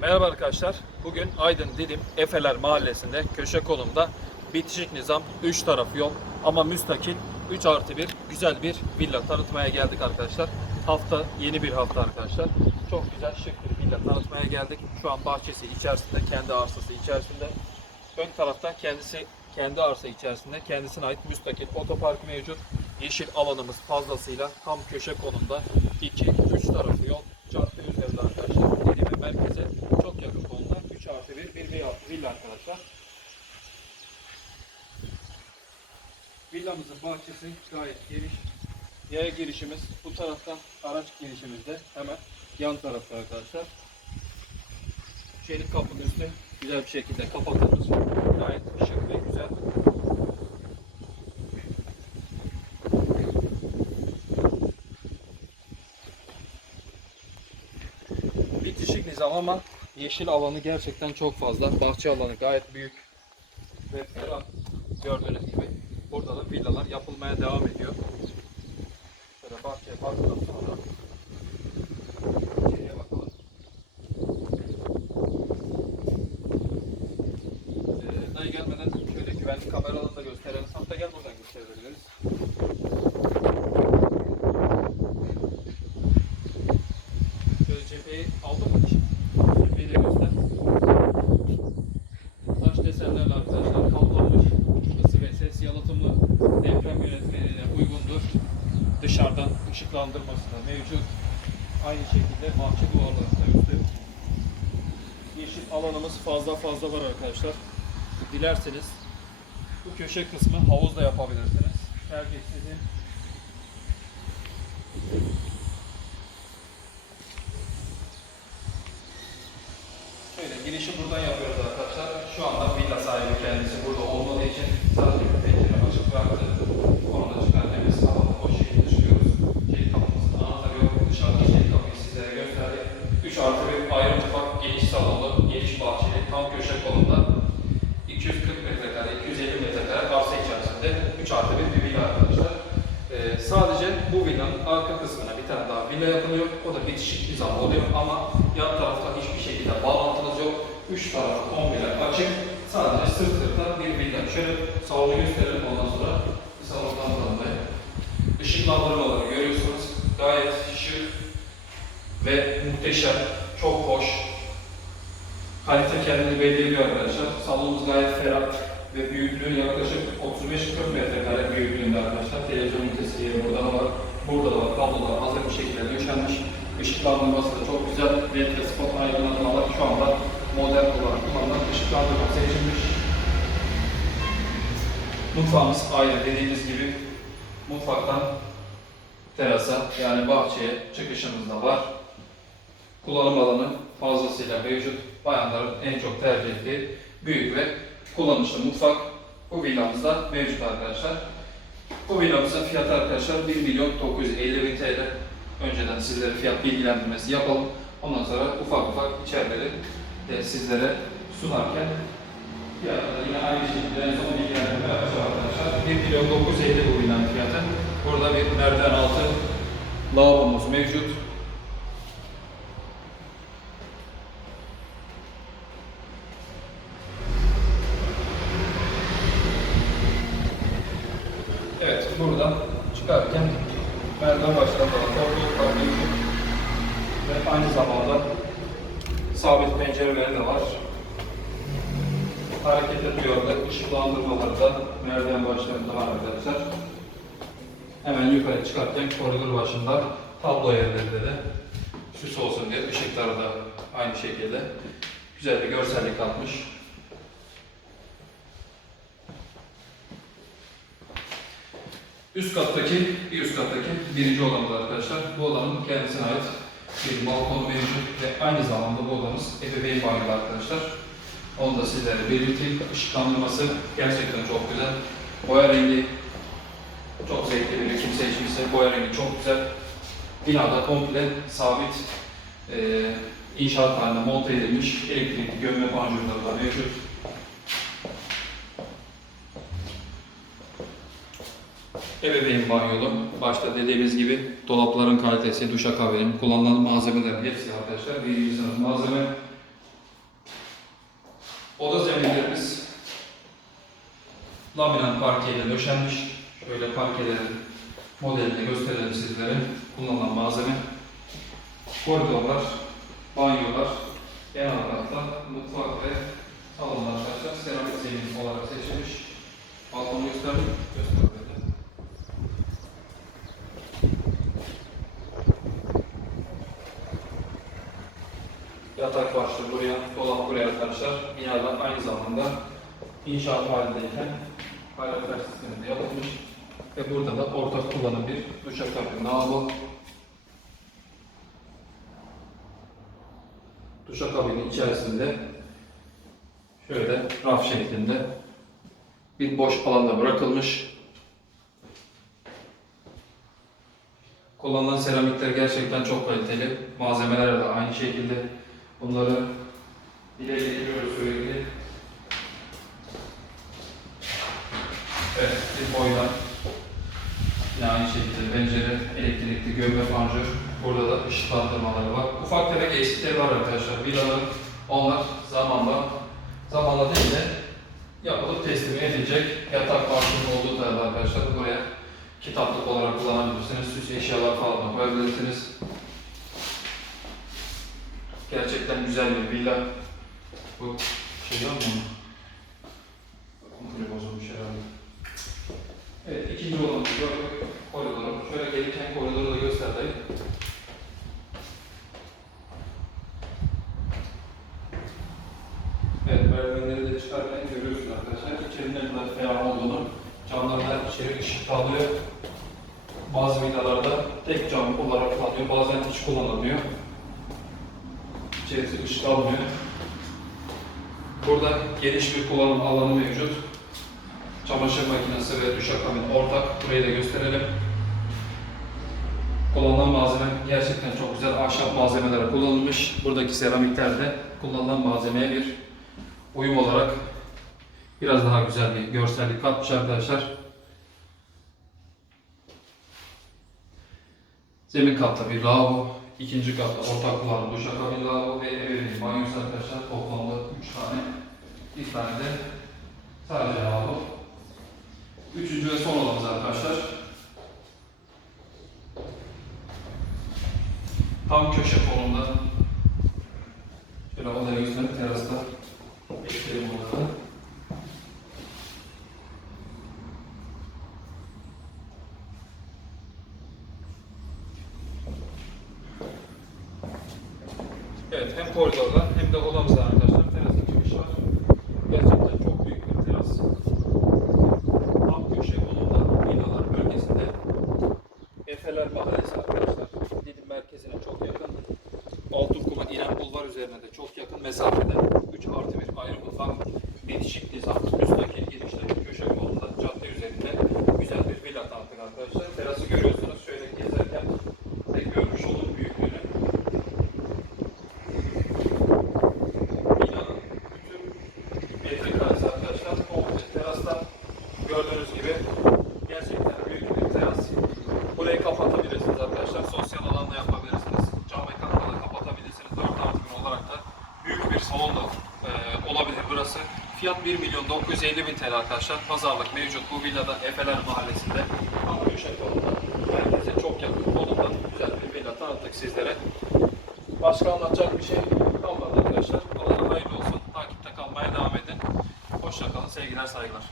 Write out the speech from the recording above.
Merhaba arkadaşlar. Bugün Aydın Didim Efeler Mahallesi'nde köşe konumda bitişik nizam 3 tarafı yol ama müstakil 3 artı 1 güzel bir villa tanıtmaya geldik arkadaşlar. Hafta yeni bir hafta arkadaşlar. Çok güzel şık bir villa tanıtmaya geldik. Şu an bahçesi içerisinde kendi arsası içerisinde. Ön tarafta kendisi kendi arsa içerisinde kendisine ait müstakil otopark mevcut. Yeşil alanımız fazlasıyla tam köşe konumda 2-3 tarafı yol cadde üzerinde arkadaşlar. Dilime merkeze çok yakın konumda 3 artı 1 bir villa arkadaşlar. Villamızın bahçesi gayet geniş. Yaya girişimiz bu taraftan araç girişimizde hemen yan tarafta arkadaşlar. Çelik kapının üstü güzel bir şekilde kapatılmış. Gayet şık ve güzel. Bitişik nizam ama yeşil alanı gerçekten çok fazla. Bahçe alanı gayet büyük ve. Gördüğünüz gibi burada da villalar yapılmaya devam ediyor. Şöyle bahçeye baktıktan sonra içeriye bakalım. Ee, gelmeden şöyle güvenlik kameralarını da gösterelim. Hatta gel buradan gösterebiliriz. Şöyle cepheyi aldın mı hiç? Cepheyi de göster. Taş desenlerle arkadaşlar kaplanmış. Isı ve ses yalıtımlı deprem yönetmeliğine uygundur. Dışarıdan ışıklandırması da mevcut. Aynı şekilde bahçe duvarlarında üstü. Yeşil alanımız fazla fazla var arkadaşlar. Dilerseniz bu köşe kısmı havuz da yapabilirsiniz. Tercih sizin. Şöyle girişi buradan yapıyoruz arkadaşlar. Şu anda villa sahibi kendisi burada olmadığı için sadece bir pencere açık bıraktı. Onu da çıkartıyoruz. Salonu o şekilde çıkıyoruz. Çelik kapımızın anahtarı yok. Dışarıda çelik kapıyı sizlere gösterdik. 3 artı bir ayrı mutfak, geniş salonlu, geniş bahçeli, tam köşe kolunda 240 metrekare, 250 metrekare arsa içerisinde 3 artı bir bir villa arkadaşlar. Ee, sadece bu villanın arka kısmına bir tane daha villa bitişik nizam oluyor ama yan tarafta hiçbir şekilde bağlantınız yok. Üç tarafı komple açık. Sadece sırt sırta bir villa. Şöyle salonu gösterelim ondan sonra bir salondan tanımlayın. Işıklandırmaları görüyorsunuz. Gayet şık ve muhteşem. Çok hoş. Kalite kendini belli ediyor arkadaşlar. Salonumuz gayet ferah ve büyüklüğü yaklaşık 35-40 metrekare büyüklüğünde arkadaşlar. Televizyon ünitesi yeri burada da var. Burada da var. Kablolar hazır bir şekilde döşenmiş. Işıklandırması da çok güzel. LED ve spot aydınlatmalar şu anda modern olarak kullanılan ışıklandırma seçilmiş. Mutfağımız ayrı dediğimiz gibi mutfaktan terasa yani bahçeye çıkışımız da var. Kullanım alanı fazlasıyla mevcut. Bayanların en çok tercih ettiği büyük ve kullanışlı mutfak bu villamızda mevcut arkadaşlar. Bu villamızın fiyatı arkadaşlar 1 milyon 950 bin TL. Önceden sizlere fiyat bilgilendirmesi yapalım. Ondan sonra ufak ufak içerileri de sizlere sunarken fiyatı yine aynı şekilde en son bilgilendirme yapacağız arkadaşlar. 1 milyon 950 bu fiyatı. Burada bir merdiven altı lavabomuz mevcut. Evet, buradan çıkarken merdiven başlarında topluluklar mevcut ve aynı zamanda sabit pencereleri de var. Hareket ediyor da ışıklandırmaları da merdiven başlarında var arkadaşlar. Hemen yukarı çıkarken koridor başında tablo yerlerinde de süs olsun diye ışıkları da aynı şekilde güzel bir görsellik katmış. Üst kattaki, bir üst kattaki birinci odamız arkadaşlar. Bu odanın kendisine ait bir balkonu mevcut ve aynı zamanda bu odamız ebeveyn banyo arkadaşlar. Onu da sizlere belirteyim. Işıklandırması gerçekten çok güzel. Boya rengi çok zevkli bir kim seçmişse boya rengi çok güzel. Binada komple sabit e, inşaat halinde monte edilmiş elektrikli gömme panjurları da mevcut. Ebeveyn banyolu. Başta dediğimiz gibi dolapların kalitesi, duşakabinin, kullanılan malzemeler hepsi arkadaşlar birinci sınıf malzeme. Oda zeminlerimiz laminat parkeyle döşenmiş. Şöyle parkelerin modelini gösterelim sizlere. Kullanılan malzeme. Koridorlar, banyolar, en alt katta mutfak ve salonlar arkadaşlar seramik zemin olarak seçilmiş. Balkonu gösterdim. Göster Yatak başlı buraya, dolap buraya arkadaşlar. Binada aynı zamanda inşaat halindeyken kalorifer sistemi de yapılmış. Ve burada da ortak kullanım bir duşakabin lavabo. Duşakabinin içerisinde şöyle raf şeklinde bir boş alanda bırakılmış. Kullanılan seramikler gerçekten çok kaliteli. Malzemeler de aynı şekilde. Bunları dile getiriyoruz sürekli. Evet, bir boydan. Yine aynı şekilde pencere, elektrikli gömme panjur. Burada da ışıklandırmaları var. Ufak tefek eksikleri var arkadaşlar. Villaların onlar zamanla, zamanla değil de yapılıp teslim edilecek. Yatak parçanın olduğu tarafta arkadaşlar. Buraya kitaplık olarak kullanabilirsiniz. Süs eşyalar falan da koyabilirsiniz. Gerçekten güzel bir villa. Bu şey var mı? Kontrolü bozulmuş herhalde. Evet, ikinci odamız böyle koridoru. Şöyle gelirken koridoru da göstereyim. Evet, merdivenleri de çıkarken görüyorsunuz arkadaşlar. İçerinin ne kadar ferah olduğunu. Camlarla içeri ışık alıyor. Bazı villalarda tek cam olarak kullanılıyor, bazen hiç kullanılmıyor. İçerisi ışık almıyor. Burada geniş bir kullanım alanı mevcut. Çamaşır makinesi ve duşakabin ortak. Burayı da gösterelim. Kullanılan malzeme gerçekten çok güzel. Ahşap malzemelere kullanılmış. Buradaki seramikler de kullanılan malzemeye bir uyum olarak biraz daha güzel bir görsellik katmış arkadaşlar. Zemin katta bir lavabo, ikinci katta ortak kullanım duşakabin lavabo ve ebeveyn banyosu arkadaşlar. Toplamda 3 tane, bir tane de sadece lavabo. Üçüncü ve son odamız arkadaşlar. Tam köşe konumda. Şöyle odaya gösterip terasta Evet, hem koridorda hem de odamızda arkadaşlar terasa çıkış var. Gerçekten çok büyük bir teras. Tam köşe konumda binalar bölgesinde. Efeler Mahallesi arkadaşlar. Didim merkezine çok yakın. Altınkuba İrem Bulvar üzerine de çok yakın mesafede 3 artı bir ayrı mutfak, bitişik nizam, müstakil girişli köşe konumda cadde üzerinde güzel bir villa tanıttık arkadaşlar. Terası görüyorsunuz şöyle gezerken de görmüş olduğum büyüklüğünü. Binanın bütün metrekaresi arkadaşlar komple terastan gördüğünüz gibi gerçekten büyük bir teras. Burayı kapatabilirsiniz arkadaşlar. Sosyal alanda yapabilirsiniz. Cam mekanla da kapatabilirsiniz. 4 artı 1 olarak da büyük bir salon da e, olabilir burası. Fiyat 1 milyon 950 bin TL arkadaşlar. Pazarlık mevcut bu villada Efeler Mahallesi'nde. Ama köşe konumda. Merkeze çok yakın konumda güzel bir villa tanıttık sizlere. Başka anlatacak bir şey kalmadı arkadaşlar. Allah'a hayırlı olsun. Takipte kalmaya devam edin. Hoşçakalın. Sevgiler, saygılar.